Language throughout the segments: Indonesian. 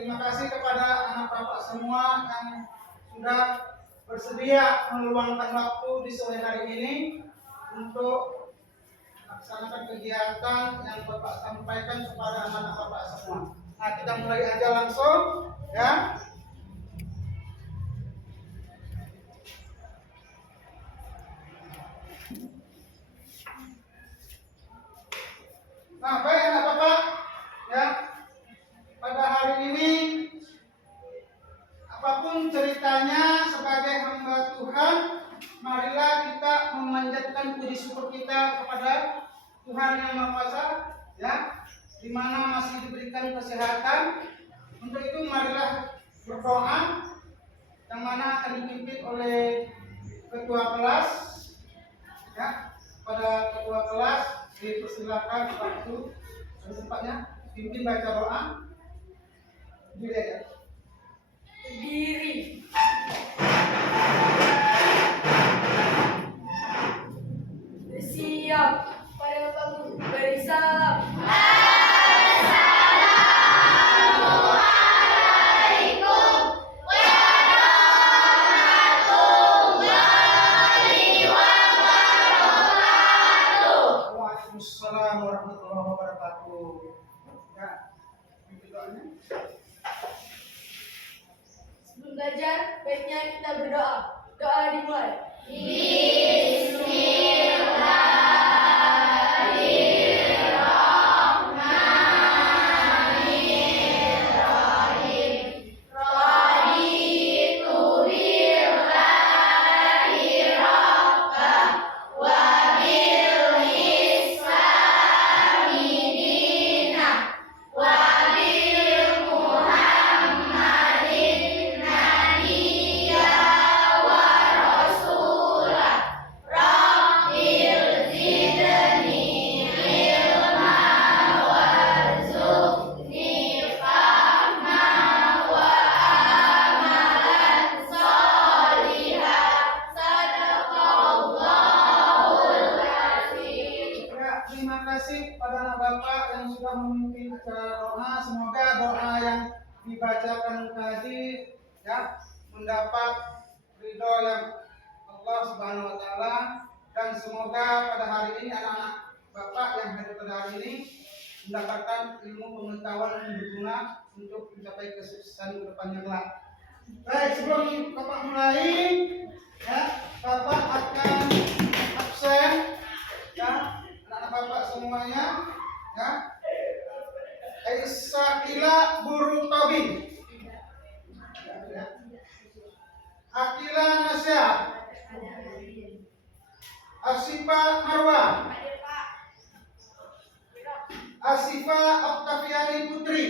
Terima kasih kepada anak bapak semua yang sudah bersedia meluangkan waktu di sore hari ini untuk melaksanakan kegiatan yang bapak sampaikan kepada anak bapak semua. Nah, kita mulai aja langsung, ya. Nah, baik anak bapak, ya. Pada hari ini, apapun ceritanya sebagai hamba Tuhan, marilah kita memanjatkan puji syukur kita kepada Tuhan yang Maha Kuasa, ya, di mana masih diberikan kesehatan. Untuk itu marilah berdoa, yang mana akan dipimpin oleh ketua kelas, ya. Pada ketua kelas dipersilakan waktu dan tempatnya pimpin baca doa. Berdiri aja. Berdiri. Bersiap pada waktu beri salam. Waalaikumsalam warahmatullahi wabarakatuh. Ya, pimpin doanya. Sebelum belajar, baiknya kita berdoa. Doa dimulai. Terima kasih pada anak bapak yang sudah memimpin acara doa. Semoga doa yang dibacakan tadi, ya, mendapat ridho yang Allah Subhanahu Wa Taala, dan semoga pada hari ini anak-anak bapak yang hadir pada hari ini mendapatkan ilmu pengetahuan yang berguna untuk mencapai kesuksesan ke depannya kelak. Baik, sebelum bapak mulai, ya, bapak akan absen, ya. Anak bapak semuanya, ya. Aisyakila Buru Tobi, Akila Nasya, Asifa Marwa, Asifa Oktaviani Putri,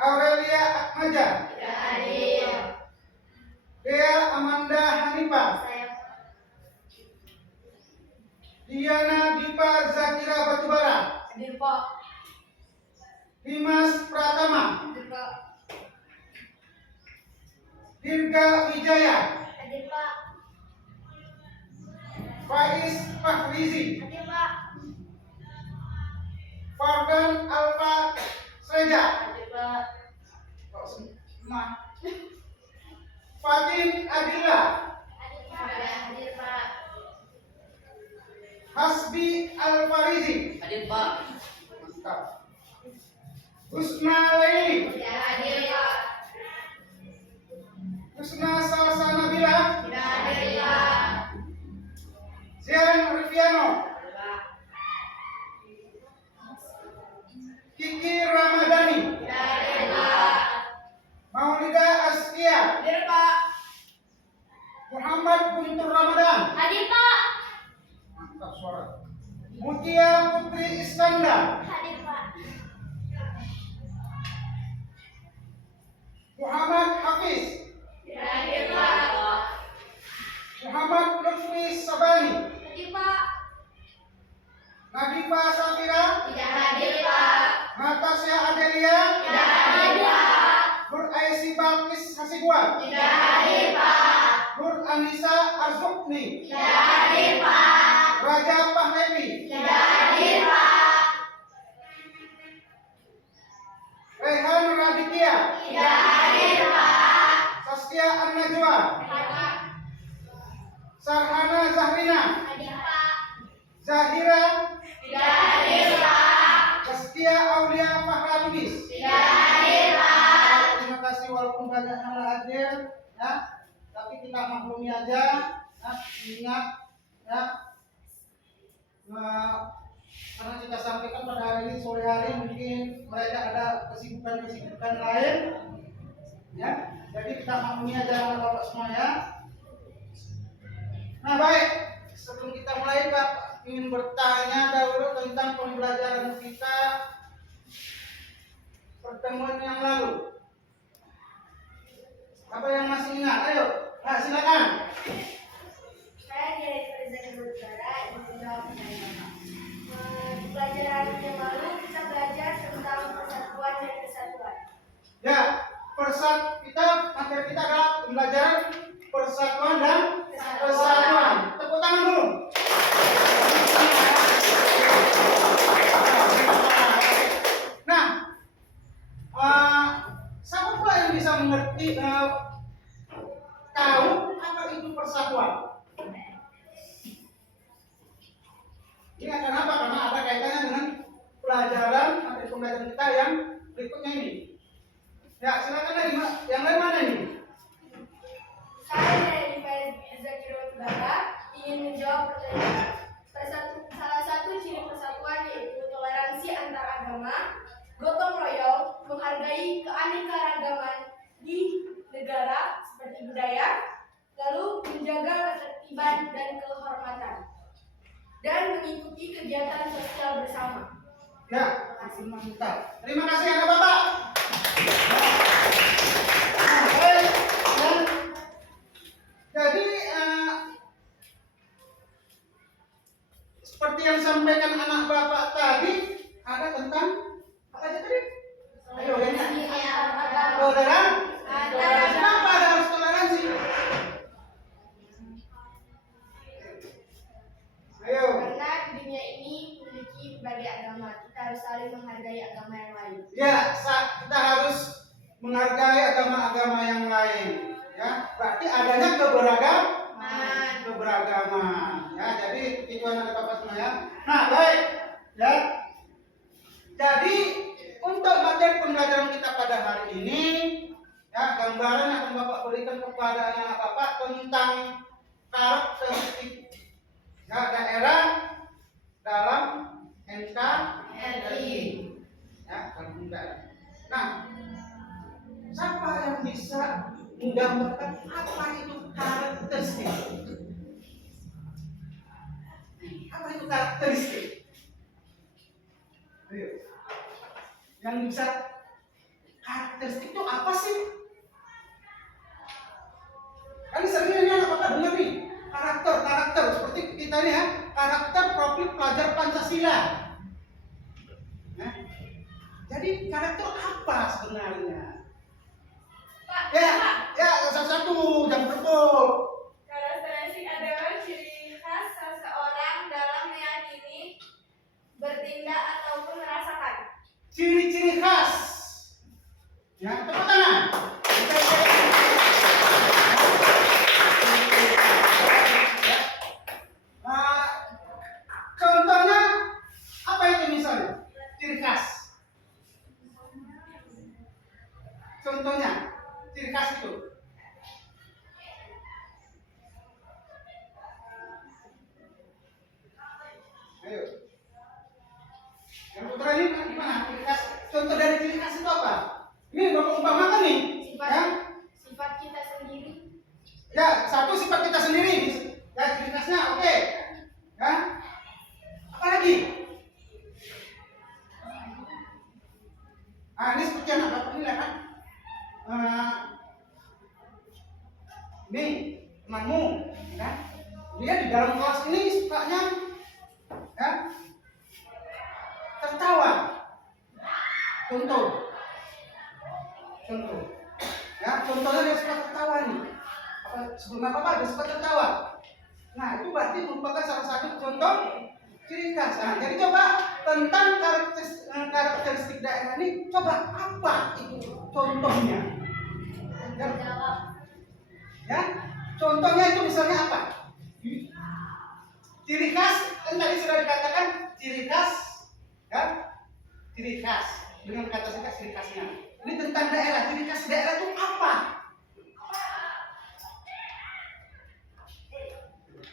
Aurelia Akmaja, Dea Amanda Hanifah, Diana Dipa Zakira Batubara, Hadir Pak. Dimas Pratama, Hadir Pak. Dirga Wijaya, Hadir Pak. Faiz Fahrizi, Hadir Pak. Fardan Alfa Sreja, Hadir Pak. Fatin Adila, Hadir Pak. Hasbi Al-Farizi, Hadir Pak. mantap. Husna Laili, Hadir Pak. Husna Salsa Nabila, Hadir Pak. Zian Riviano, Hadir Pak. Kiki Ramadhani, Hadir Pak. Maulida Askia, Hadir Pak. Muhammad Guntur Ramadan, Hadir Pak. mantap suara. Mutia Putri Iskandar, Hadir Pak. Muhammad Hafiz, Hadir Pak. Muhammad Lutfi Sabani, Hadir Pak. Nadifa Safira, Tidak hadir Pak. Natasha Adelia, Tidak hadir Pak. Nur Aisy Balkis Hasibuan, Tidak hadir Pak. Nur Anissa Arzukni, Tidak hadir Pak. Raja Pahlevi, Tidak hadir Pak. Sarhana Zahrina. Hadir Pak. Zahira. Tidak hadir Pak. Zaskia Aulia Fahra Lubis. Tidak hadir Pak. Terima kasih walaupun banyak yang nggak hadir, ya. Tapi kita maklumi aja, ya. Ingat, ya. Karena kita sampaikan pada hari ini sore hari mungkin mereka ada kesibukan lain, ya. Jadi kita maklumi aja Bapak semua ya. Nah baik, sebelum kita mulai Bapak ingin bertanya dahulu tentang pembelajaran kita pertemuan yang lalu. Apa yang masih ingat? Ayo, nah, silakan. Saya Direktur Zakat Utara ingin menjawab pertanyaan. Di pelajaran yang lalu kita belajar tentang persatuan dan kesatuan. Ya, materi kita adalah pembelajaran persatuan dan kesatuan. Tepuk tangan dulu. Nah, siapa pula yang bisa mengerti tahu apa itu persatuan? Ini kenapa? Karena ada kaitannya dengan materi pembelajaran kita yang berikutnya ini. Ya, silakan lagi, yang lain mana ini? Saya dari Zakat Utara ingin menjawab pertanyaan. Salah satu ciri persatuan yaitu toleransi antar agama, gotong royong, menghargai keanekaragaman di negara seperti budaya, lalu menjaga ketertiban dan kehormatan, dan mengikuti kegiatan sosial bersama. Ya, mantap. Terima kasih anak Bapak. Nah, baik. Jadi seperti yang disampaikan anak Bapak tadi, ada tentang apa aja tadi? Ayo, toleransi. Kenapa ada harus toleransi? Ayo. Karena di dunia ini memiliki berbagai agama, kita harus saling menghargai agama yang lain. Ya, kita harus menghargai agama-agama yang lain. Ya, berarti adanya keberagaman. Ya, jadi itu anak Bapak semua ya. Nah, baik. Ya. Jadi untuk materi pembelajaran kita pada hari ini, ya gambaran yang akan Bapak berikan kepada anak Bapak tentang karakteristik ya, daerah dalam NKRI. Ya, nah, siapa yang bisa menggambarkan apa itu karakteristik? Apa itu karakteristik? Ayo. Yang bisa karakteristik itu apa sih? Kan seringnya ini anak Bapak dengar nih, karakter seperti kita nih ya, karakter profil pelajar Pancasila. Nah, jadi karakter apa sebenarnya? Pak, Ya, satu-satu jam berbol. karakteristik adalah ciri khas seseorang dalam meyakini, bertindak ataupun merasakan. Ciri-ciri khas. Ya, tepuk tangan. Nah, contohnya apa itu misalnya? Ciri khas. Contohnya, ciri khas itu. Ayo. Yang putra ini gimana? Ciri khas. Contoh dari ciri khas itu apa? Ini Bapak umpamakan nih. Ya. Sifat kita sendiri. Ya, satu sifat kita sendiri. Ya, ciri khasnya oke. Ya. Apa lagi? Nah, ini seperti anak Bapak ini lihat kan? Ini temanmu, ya. Dia di dalam kelas ini sukanya ya, tertawa. Contoh. Ya, contohnya dia suka tertawa nih. Sebelum apa dia suka tertawa. Nah, itu berarti merupakan salah satu contoh ciri khas. Nah, jadi coba tentang karakteristik daerah ini, coba apa itu contohnya? Ya, contohnya itu misalnya apa? Ciri khas kan tadi sudah dikatakan ciri khas, ya, ciri khas dengan kata singkat ciri khasnya. Ini tentang daerah. Ciri khas daerah itu apa?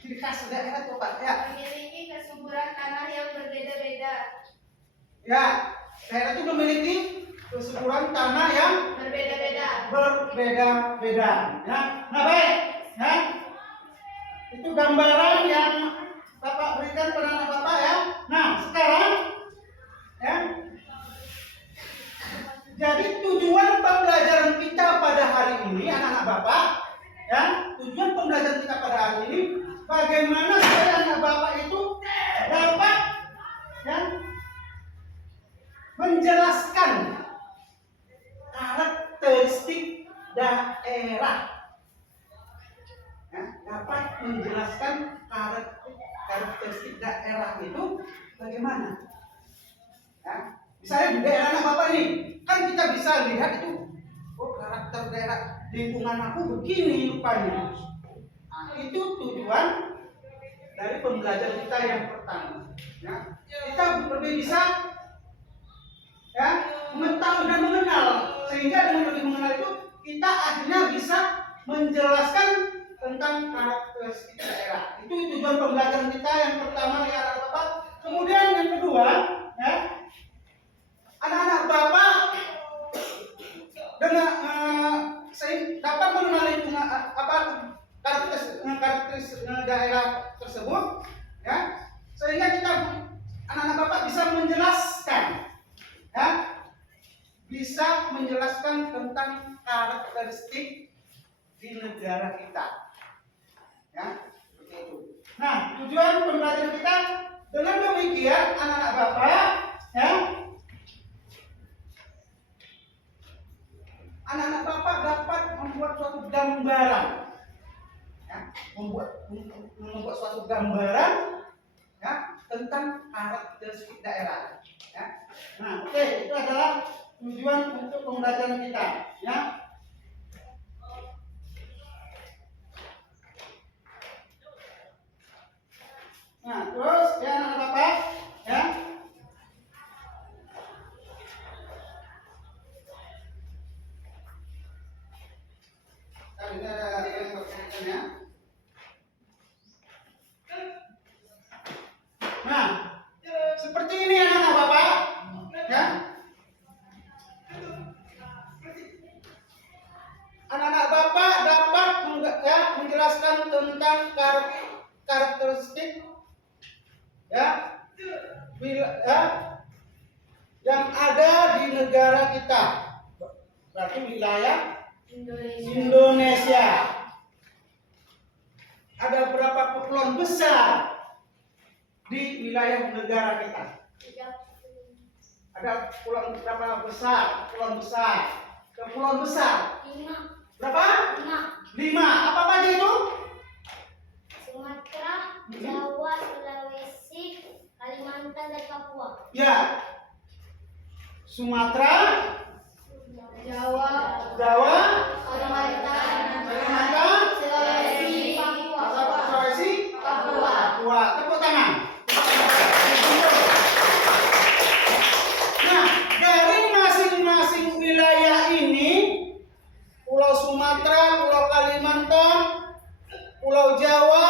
Ciri khas daerah itu apa? Ya. Memiliki kesuburan tanah yang berbeda-beda. Ya, daerah itu memiliki kesuburan tanah yang berbeda-beda. Ya. Nah baik, ya. Itu gambaran yang Bapak berikan pada anak Bapak ya. Nah sekarang, ya. Jadi tujuan pembelajaran kita pada hari ini anak-anak Bapak, ya. Tujuan pembelajaran kita pada hari ini bagaimana supaya anak Bapak itu dapat, ya, menjelaskan karakteristik daerah. Ya, dapat menjelaskan karakteristik daerah itu bagaimana? Ya, misalnya di daerah anak Bapak ini, kan kita bisa lihat itu, oh karakter daerah lingkungan aku begini rupanya. Nah, itu tujuan dari pembelajaran kita yang pertama. Ya, kita lebih bisa, ya, mengetahui dan mengenal, sehingga dengan lebih mengenal itu kita akhirnya bisa menjelaskan tentang karakteristik daerah. Itu tujuan pembelajaran kita yang pertama ya anak Bapak. Kemudian yang kedua, ya, anak-anak Bapak dengan dapat mengenal lingkungan apa karakteristik daerah tersebut, ya, sehingga kita anak-anak Bapak bisa menjelaskan, ya, bisa menjelaskan tentang karakteristik di negara kita, ya, seperti itu. Nah, tujuan pembelajaran kita dengan demikian anak-anak Bapak, ya, anak-anak Bapak dapat membuat suatu gambaran, ya, membuat suatu gambaran, ya, tentang karakteristik daerah, ya. Nah, oke, itu adalah tujuan untuk pembelajaran kita, ya. Nah, terus ya anak Bapak, ya. Ini ada yang berkaitan, ya. Nah, seperti ini anak Bapak, ya. Anak-anak Bapak dapat menjelaskan tentang karakteristik, ya, yang ada di negara kita, berarti wilayah Indonesia. Ada berapa kepulauan besar di wilayah negara kita? Ada kepulauan berapa besar? Kepulauan besar. 5. Berapa? 5. Apa aja itu? Sumatera, Jawa, Sulawesi, Kalimantan, dan Papua. Ya. Sumatera, Jawa, Kalimantan, Sulawesi, Papua. Papua. Tepuk tangan. Nah, dari masing-masing wilayah ini, Pulau Sumatera, Pulau Kalimantan, Pulau Jawa,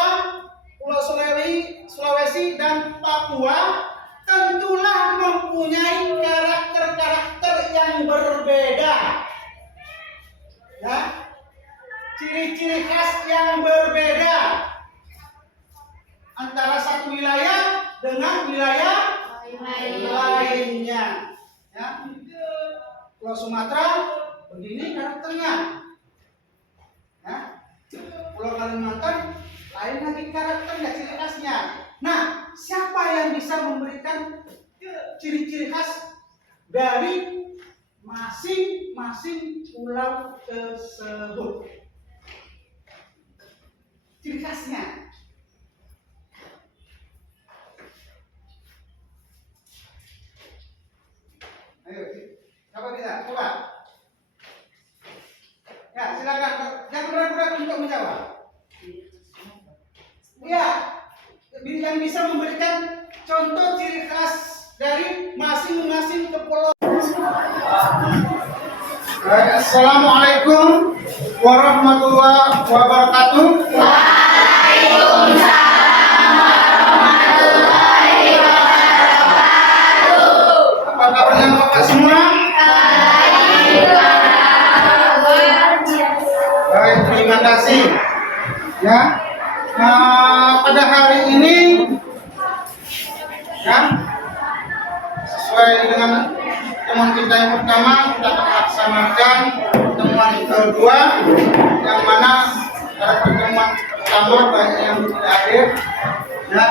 Pulau Sulawesi, dan Papua tentulah mempunyai karakter-karakter yang berbeda, ya, ciri-ciri khas yang berbeda antara satu wilayah dengan wilayah lainnya, ya. Pulau Sumatera begini karakternya, ya. Pulau Kalimantan lain lagi karakternya, ciri khasnya. Nah, siapa yang bisa memberikan ciri-ciri khas dari masing-masing pulau tersebut? Ciri khasnya. Ayo, siapa bisa? Coba. Ya, silakan. Jangan ragu-ragu untuk menjawab. Iya, yang Assalamualaikum warahmatullahi wabarakatuh. Apa kabarnya Bapak semua? Baik, terima kasih. Ya, pada hari ini, ya, sesuai dengan temuan kita yang pertama, kita akan laksanakan pertemuan kedua, yang mana pada pertemuan pertama banyak yang tidak hadir. Ya,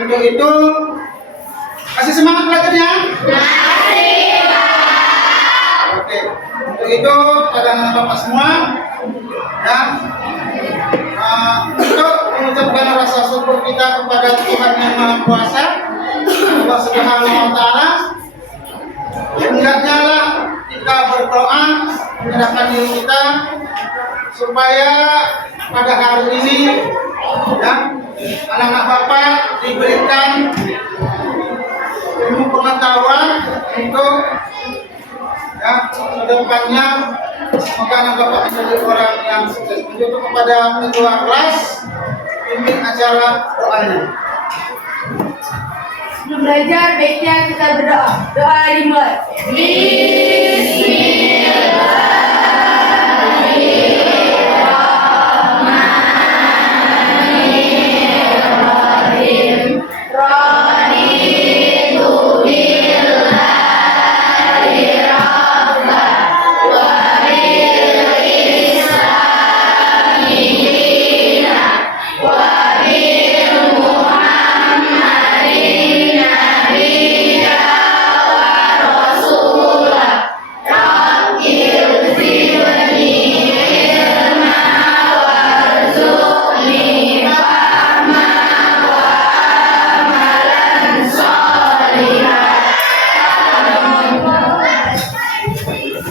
untuk itu kasih semangat belajarnya. Oke, untuk itu pada anak bapak semua, ya, untuk mengucapkan rasa syukur kita kepada Tuhan yang Maha Kuasa, Allah Subhanahu Wa Taala. Hendaknya lah kita berdoa, menyerahkan diri kita supaya pada hari ini, ya, anak-anak bapak diberikan ilmu pengetahuan untuk, ya, kedepannya semoga anak bapak menjadi orang yang sukses. Untuk kepada ketua kelas, pimpin acara doanya. Sebelum belajar, baiknya kita berdoa. Doa dimulai.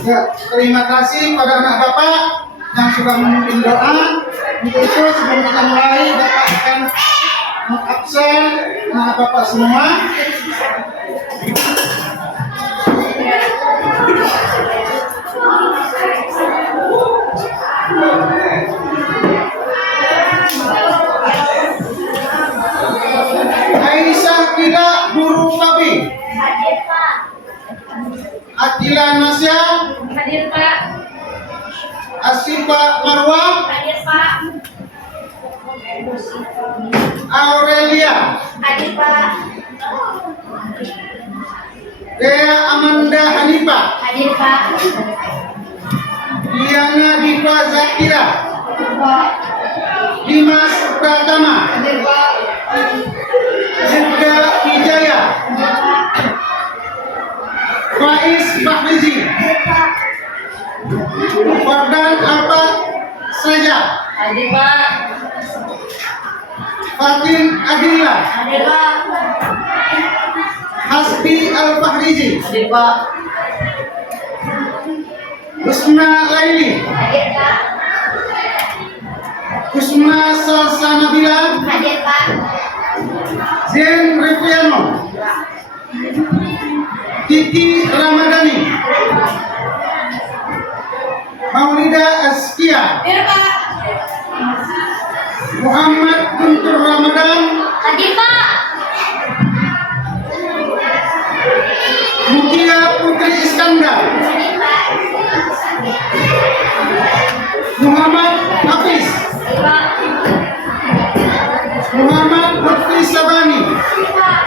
Ya, terima kasih pada anak bapak yang sudah memimpin doa. Untuk itu sebelum kita mulai, bapak akan mengabsen anak bapak semua. Aisyah Kira Guru Pabi, Hadir Pak. Atila Nasya, Hadir Pak. Asifa Marwah, Hadir Pak. Aurelia, Hadir Pak. Dea Amanda Hanifah, Hadir Pak. Diana Diva Zakira, Pak. Dimas Pratama, Hadir Pak. Jeda Wijaya, Faiz Fahrizi, Fardan Alfa Saja, Hadir Pak. Fatin Adila, Hadir Pak. Hasbi Al Fahrizi, Hadir Pak. Husna Laili, Hadir Pak. Husna Salsa Nabila, Hadir Pak. Zen Reviano, Kiki Ramadhani, Maulida Askia, Hadir Pak. Muhammad Guntur Ramadan, Hadir Pak. Mutia Putri Iskandar, Hadir Pak. Muhammad Hafiz, Hadir Pak. Muhammad Lutfi Sabani, Hadir Pak.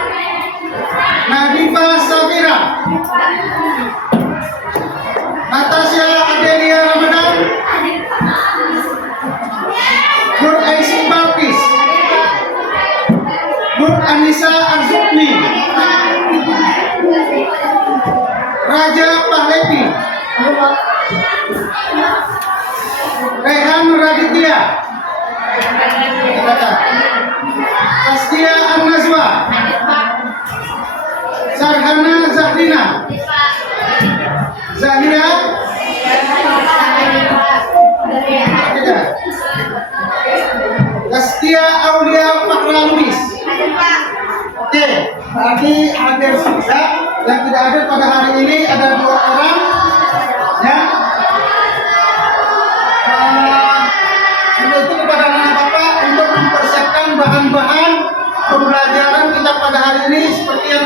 Nadifa Safira, Natasha Adelia Ramadan, Hadir Pak. Nur Aisyah Balkis, Hadir Pak. Nur Anissa Arzukni, Raja Pahlevi, Hadir Pak. Rehan Raditya, Saskia An-Nazwa, Hadir Pak. Sarhana Zahrina, Hadir Pak. Zahira, Hadir Pak. tidak. Zaskia Aulia Fakra Lubis. Hadir Pak. Oke, berarti hadir sudah. Yang tidak hadir pada hari ini ada 2 orang. Ya,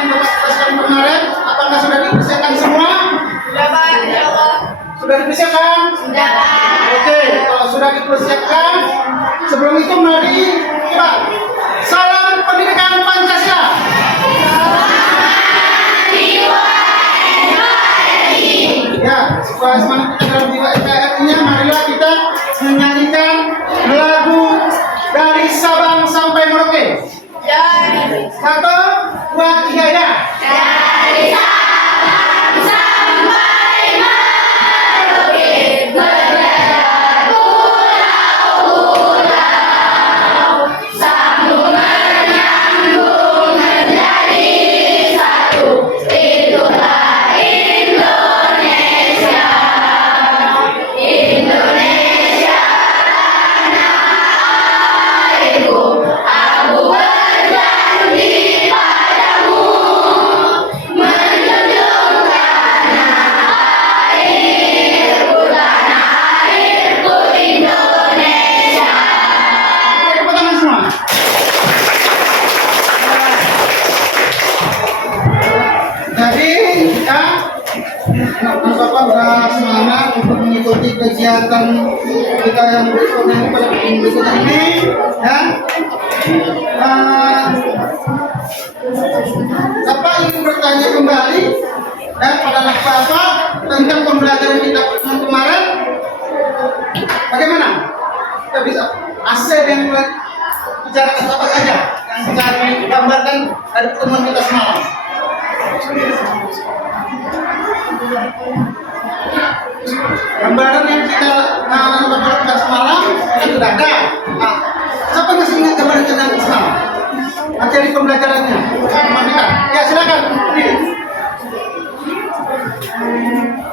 yang Bapak jelaskan kemarin, apakah sudah dipersiapkan semua? Sudah Pak, insya Allah. Sudah dipersiapkan? Sudah Pak. Oke, kalau sudah dipersiapkan, sebelum itu mari kita salam pendidikan Pancasila. Ya, supaya semangat kita dalam jiwa NKRI-nya, marilah kita menyanyikan lagu dari Sabang sampai Merauke. Satu, dua, tiga, ya. Dari Sabang sampai Merauke, berbeda pulau-pulau, sambung menyambung menjadi satu. Itulah Indonesia. Indonesia tanah airku, aku berjanji padamu menjunjung tanah airku Indonesia. Tepuk tangan semua. Jadi kita Bapak sudah semangat untuk mengikuti kegiatan kita yang berikutnya pada berikutnya ini, ya. Bapak ingin bertanya kembali pada anak Bapak tentang pembelajaran kita kemarin. Bagaimana? Kita bisa hasil yang bicarakan apa saja yang bisa digambarkan dari pertemuan kita semalam. Gambaran yang kita lakukan semalam itu sudah ada. Nah, siapa yang masih ingat gambaran kita semalam? Materi pembelajarannya. Pertemuan kita. Ya, silakan.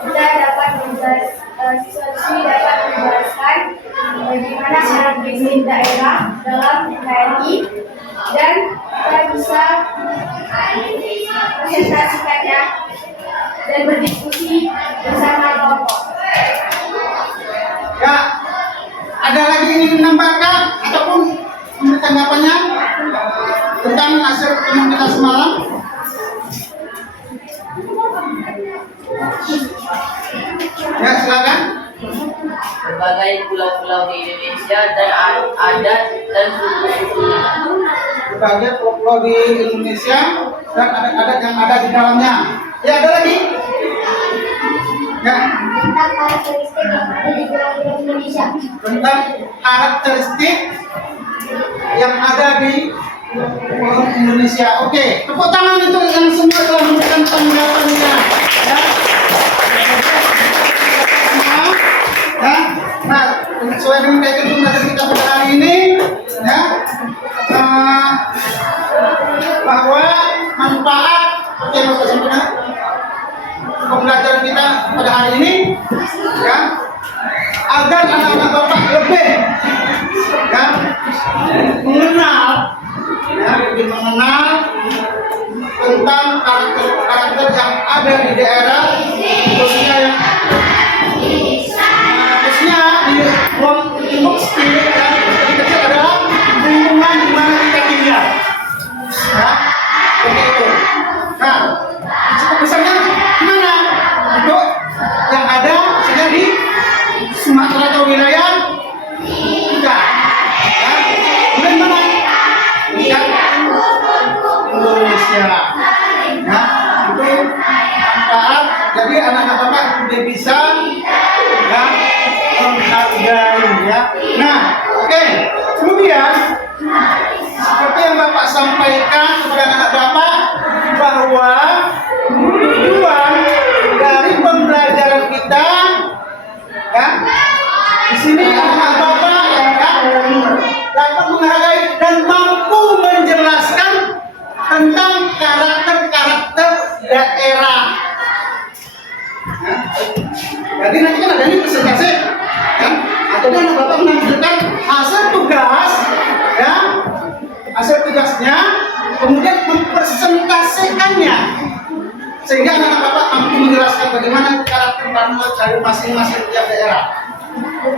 Kita dapat siswa-siswi dapat menjelaskan bagaimana cara prinsip daerah dalam NKRI dan kita bisa presentasikannya dan berdiskusi bersama kelompok. Ya, ada lagi yang ingin menambahkan ataupun tanggapannya tentang hasil pertemuan kita semalam? Ya, silakan. Berbagai pulau-pulau di Indonesia dan adat dan suku-sukunya. Berbagai pulau di Indonesia dan adat-adat yang ada di dalamnya. Ya, ada lagi? Ya. Tentang karakteristik yang ada di pulau-pulau Indonesia. Tentang karakteristik yang ada di pulau Indonesia. Oke, tepuk tangan itu yang semua telah memberikan tanggapannya. Ya. Ya. Nah, sesuai dengan kajian pembelajaran kita pada hari ini, ya, bahwa manfaat, oke, Mas sampaikan pembelajaran kita pada hari ini, ya, agar anak-anak Bapak lebih, ya, mengenal, ya, lebih mengenal tentang karakter yang ada di daerah, khususnya yang di ruang lingkup kecil, ya, kecil adalah lingkungan di mana kita tinggal, ya, seperti itu. Nah, cukup besarnya gimana? Untuk yang ada misalnya di Sumatera atau wilayah kita, ya, kemudian mana? Wilayah Indonesia, ya, itu manfaat. Jadi anak-anak Bapak sudah bisa, ya, menghargai, ya. Nah, oke. Kemudian seperti yang Bapak sampaikan kepada anak Bapak bahwa tujuan dari pembelajaran kita, ya, di sini anak Bapak, ya, dapat menghargai dan mampu menjelaskan tentang karakter-karakter daerah. Ya. Jadi nanti kan ada ini presentasi, kan? Atau anak Bapak menampilkan hasil tugas, ya, hasil tugasnya, kemudian mempresentasikannya, sehingga anak Bapak mampu menjelaskan bagaimana karakter dari masing-masing tiap daerah,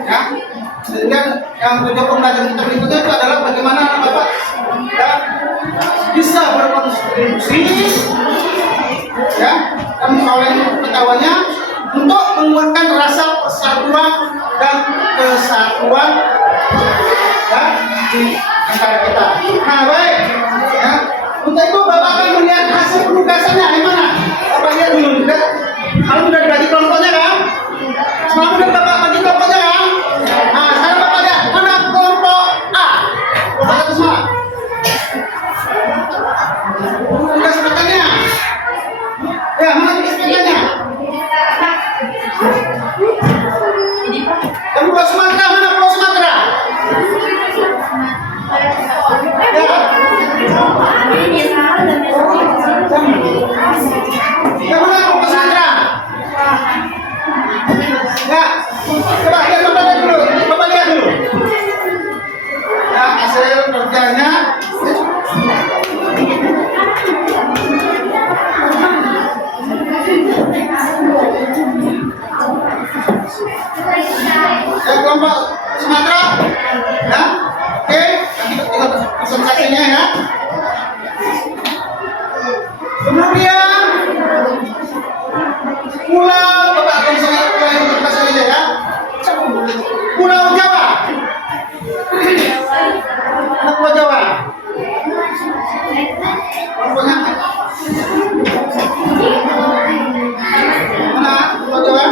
ya. Sehingga yang tujuan pembelajaran kita berikutnya itu adalah bagaimana anak Bapak, ya, bisa berkontribusi ya dan oleh pengetahuannya untuk menguatkan rasa persatuan dan kesatuan ya di antara kita. Nah baik ya, untuk itu Bapak akan melihat hasil penugasannya gimana. Bapak lihat dulu juga. Kalau sudah dibagi kelompoknya kan? Semalam sudah Bapak bagi kelompoknya kan? Nah sekarang Bapak lihat mana kelompok A. Kelompok satu semua. Tugas petanya. Ya, mana tugas petanya? Yang Pulau Sumatera, mana Pulau Sumatera? Ya. Yang mana Pulau Sumatera? Ya. Coba lihat Bapak lihat dulu. Ya, hasil kerjanya. Ya, kelompok Sumatera ya, oke, nanti kita presentasinya ya. Kemudian pulau, Bapak misalnya pulau yang presentasi ya, Pulau Jawa. Pulau Jawa kelompoknya mana Pulau Jawa?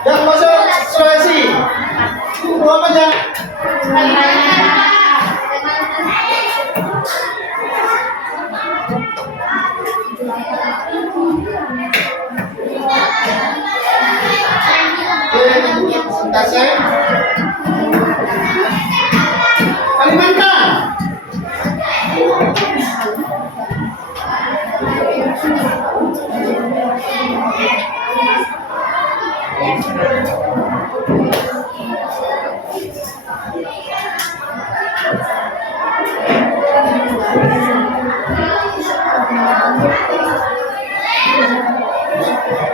Yang masuk Sulawesi Pulau apa aja? Presentasi Kalimantan.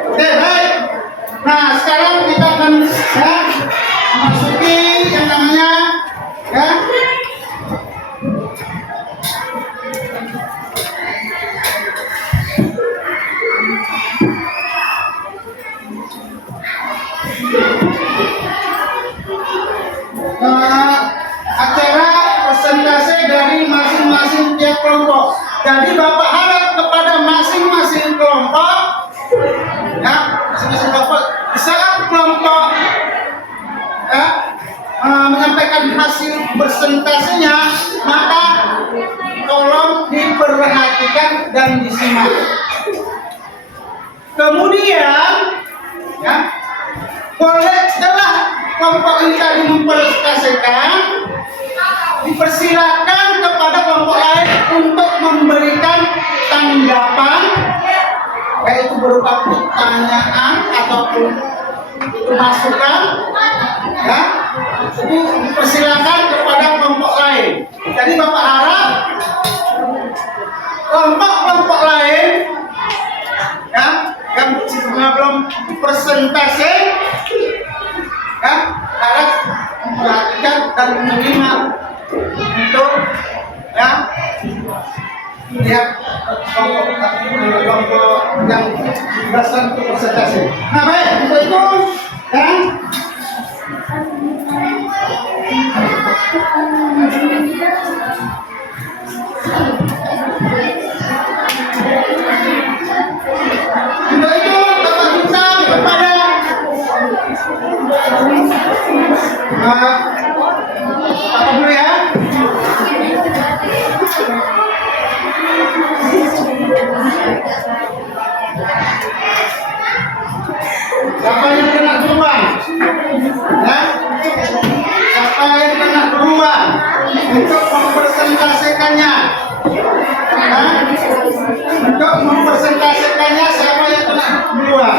Oke, baik. Nah, sekarang kita akan ya, memasuki yang namanya ya acara presentasi dari masing-masing tiap kelompok. Jadi Bapak harap kepada masing-masing kelompok ya, masing-masing kelompok di saat kelompok ya, menyampaikan hasil presentasinya, maka tolong diperhatikan dan disimak. Kemudian ya, boleh setelah kelompok ini tadi mempresentasikan, dipersilakan kepada kelompok lain untuk memberikan tanggapan, yaitu berupa pertanyaan ataupun masukan ya, itu dipersilakan kepada kelompok lain. Jadi Bapak harap kelompok-kelompok lain ya, yang sebelumnya belum presentasi ya, harap memperhatikan dan menerima untuk ya lihat kelompok yang berdasarkan presentasi. Nah baik, untuk itu ya untuk itu Bapak minta kepada apa dulu ya? Siapa yang kena duluan? Ya? Siapa yang kena duluan untuk mempresentasikannya? Ya? Untuk mempresentasikannya siapa yang kena duluan?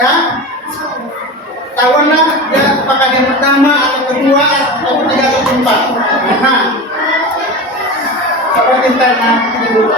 Ya, tahuanlah dia apakah dia pertama atau kedua atau ketiga atau keempat. Nah, seperti tanya dulu.